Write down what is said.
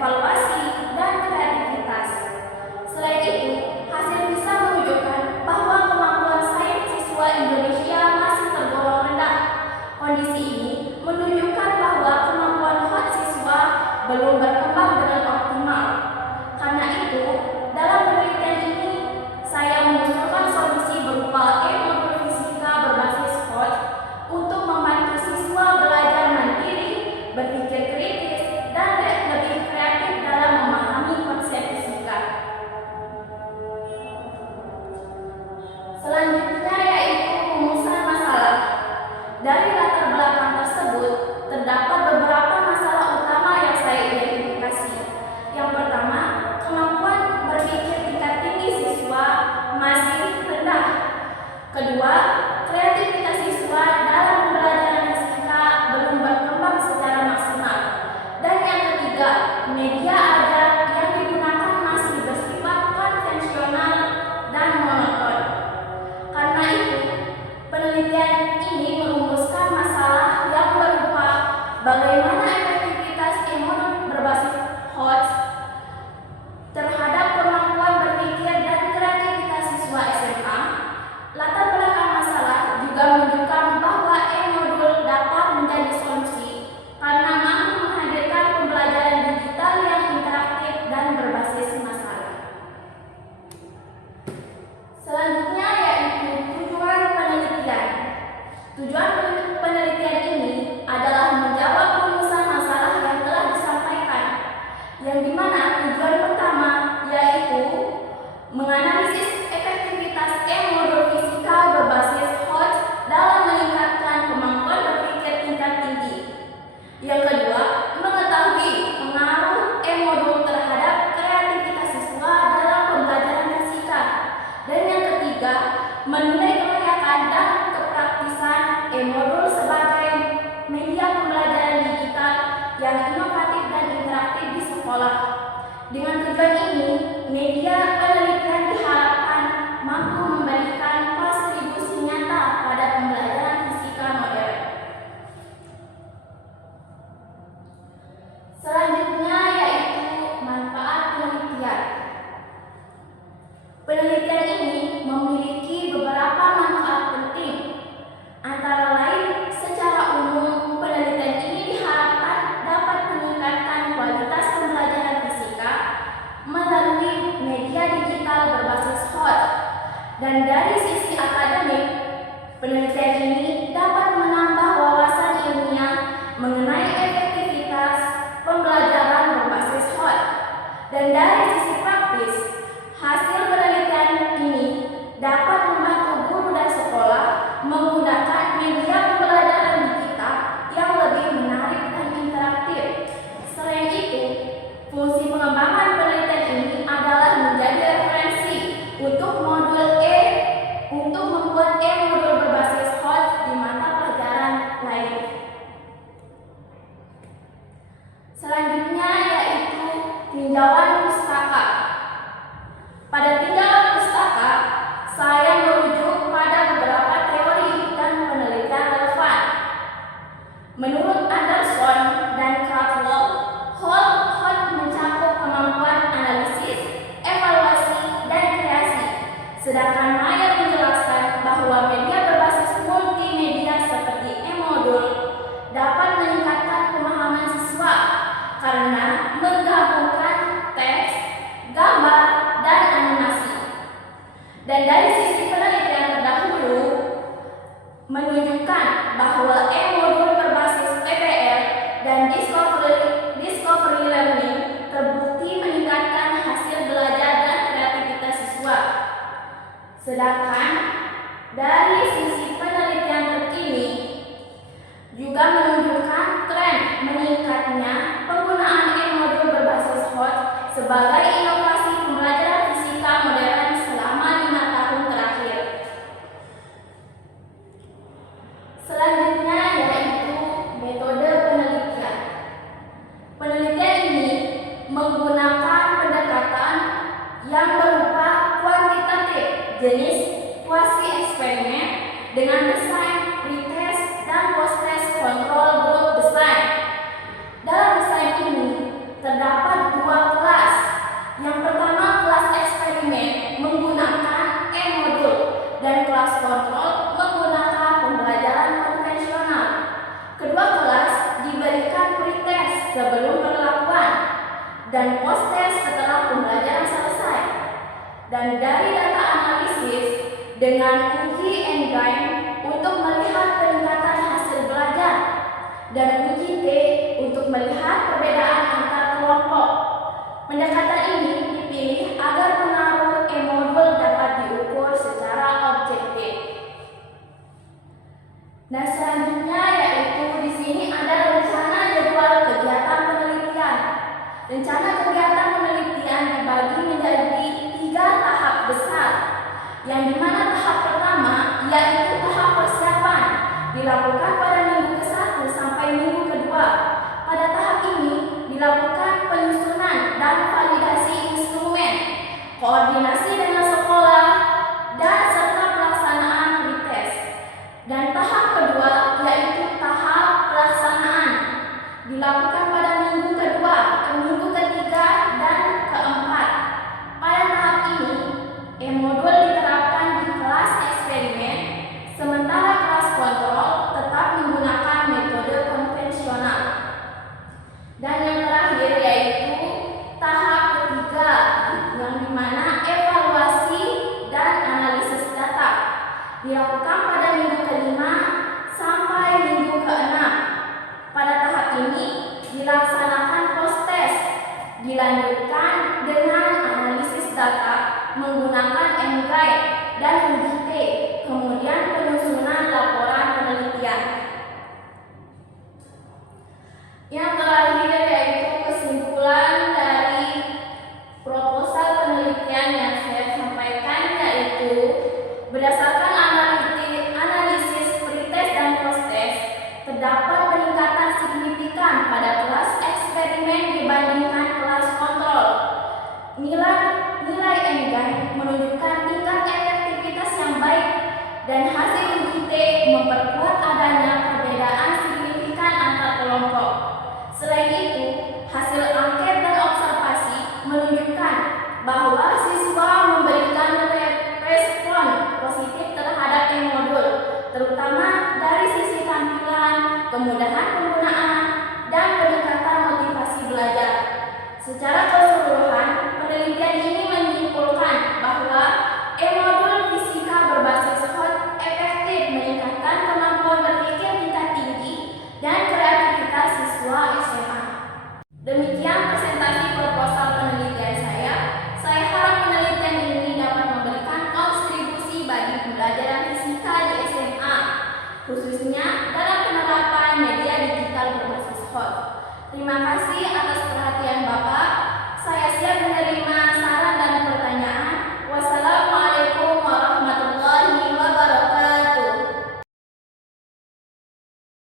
evaluasi, dan kreativitas. Selain itu, hasil bisa menunjukkan bahwa kemampuan sains siswa Indonesia masih tergolong rendah. Kondisi ini menunjukkan bahwa kemampuan hot siswa belum berkembang dengan optimal. Karena itu, dalam penelitian ini, saya mengusulkan solusi berupa e-modul fisika berbasis hot untuk membantu siswa belajar mandiri, berpikir kritis, dan lebih kreatif dalam memahami konsep fisika. Selanjutnya yaitu rumusan masalah. Dari latar belakang tersebut, terdapat beberapa masalah utama yang saya identifikasi. Yang pertama, kemampuan berpikir tingkat tinggi siswa masih rendah. Kedua, kreativitas siswa dalam pembelajaran fisika belum berkembang secara maksimal. Dan yang ketiga, media ajar yang digunakan masih bersifat konvensional dan monoton. Karena itu, penelitian ini merumuskan masalah yang berupa bagaimana efektivitas e-modul berbasis hot terhadap kemampuan berpikir dan kreativitas siswa SMA. Latar belakang masalah juga menunjukkan bahwa e-modul dapat menjadi solusi karena mampu menghadirkan pembelajaran digital yang interaktif dan berbasis masalah. Selanjutnya yaitu tujuan penelitian. Tujuan penelitian ini adalah menjawab rumusan masalah yang telah disampaikan, yang dimana tujuan pertama yaitu menganalisis efektivitas e-modul fisika berbasis hot dalam meningkatkan kemampuan berpikir tingkat tinggi. Yang kedua, mengetahui pengaruh e-modul terhadap kreativitas siswa dalam pembelajaran fisika. Dan yang ketiga, menilai kelayakan dan kepraktisan e-modul sebagai media pembelajaran digital yang inovatif dan interaktif di sekolah. Dengan tujuan ini, media penelitian diharapkan mampu memberikan kontribusi nyata pada pembelajaran fisika modern. Selanjutnya yaitu manfaat penelitian. Penelitian ini memiliki beberapa manfaat penting. Antara lain, secara umum, penelitian ini diharapkan dapat meningkatkan kualitas pembelajaran fisika melalui media digital berbasis hot. Dan dari sisi akademik, penelitian ini dapat menambah wawasan ilmiah mengenai efektivitas pembelajaran berbasis hot. Dan dari sisi praktis, hasil penelitian ini dapat membantu guru dan sekolah menggunakan media pembelajaran digital yang lebih menarik dan interaktif. Selain itu, fungsi pengembangan penelitian ini adalah menjadi referensi untuk membuat e-modul berbasis hot di mata pelajaran lain. Selanjutnya yaitu tinjauan pustaka. Pada tinjauan pustaka, saya merujuk pada beberapa teori dan penelitian relevan. Menurut Anderson dan Krathwohl, hot mencakup kemampuan analisis, evaluasi, dan kreasi. Sedangkan Mayer menjelaskan bahwa media berbasis multimedia seperti e-modul dapat meningkatkan pemahaman siswa karena menggabungkan teks, gambar, dan animasi. Dan dari sisi penelitian terdahulu menunjukkan bahwa e-modul berbasis PBL dan discovery learning terbukti meningkatkan hasil belajar dan kreativitas siswa. Sedangkan dari sisi penelitian terkini juga menunjukkan tren meningkatnya penggunaan e-modul berbasis hot sebagai inovasi pembelajaran fisika modern selama 5 tahun terakhir. Selanjutnya yaitu metode penelitian. Penelitian ini menggunakan pendekatan yang berupa kuantitatif, jenis kuasi eksperimen dengan desain pretest dan post-test control group design. Dalam desain ini terdapat sebelum perlakuan dan post-test setelah pembelajaran selesai. Dan dari data analisis dengan uji engine untuk melihat peningkatan hasil belajar dan uji T untuk melihat perbedaan antar kelompok. Pendekatan ini dipilih agar pengaruh e-modul dapat diukur secara objektif. Nah, selanjutnya yaitu di sini ada rencana jadwal kegiatan penelitian. Rencana kegiatan penelitian dibagi menjadi 3 tahap besar, yang dimana tahap pertama yaitu tahap persiapan dilakukan pada minggu ke-1 sampai minggu ke-2. Pada tahap ini dilakukan penyusunan dan validasi instrumen, koordinasi dengan sekolah, dan serta pelaksanaan pretest. Dan tahap kedua yaitu tahap pelaksanaan dilakukan pada minggu kedua, minggu ketiga, dan keempat. Pada tahap ini, e-modul diterapkan di kelas eksperimen, sementara kelas kontrol tetap menggunakan metode konvensional. Dan yang terakhir yaitu tahap ketiga, yang dimana evaluasi dan analisis data dilakukan pada minggu ke-5 sampai minggu ke-6. Pada tahap ini dilaksanakan post-test, dilanjutkan dengan analisis data menggunakan engine dan uji T, kemudian penyusunan laporan penelitian. Yang terakhir yaitu kesimpulan dari proposal penelitian yang saya sampaikan, yaitu berdasarkan analisis pretest dan post-test, terdapat peningkatan signifikan pada kelas eksperimen dibandingkan kelas kontrol. Nilai engine menunjukkan tingkat efektivitas yang baik, dan hasil uji T memperkuat adanya perbedaan signifikan antar kelompok. Selain itu, hasil angket dan observasi menunjukkan bahwa siswa memberikan respon positif terhadap e-modul, terutama dari sisi tampilan, kemudahan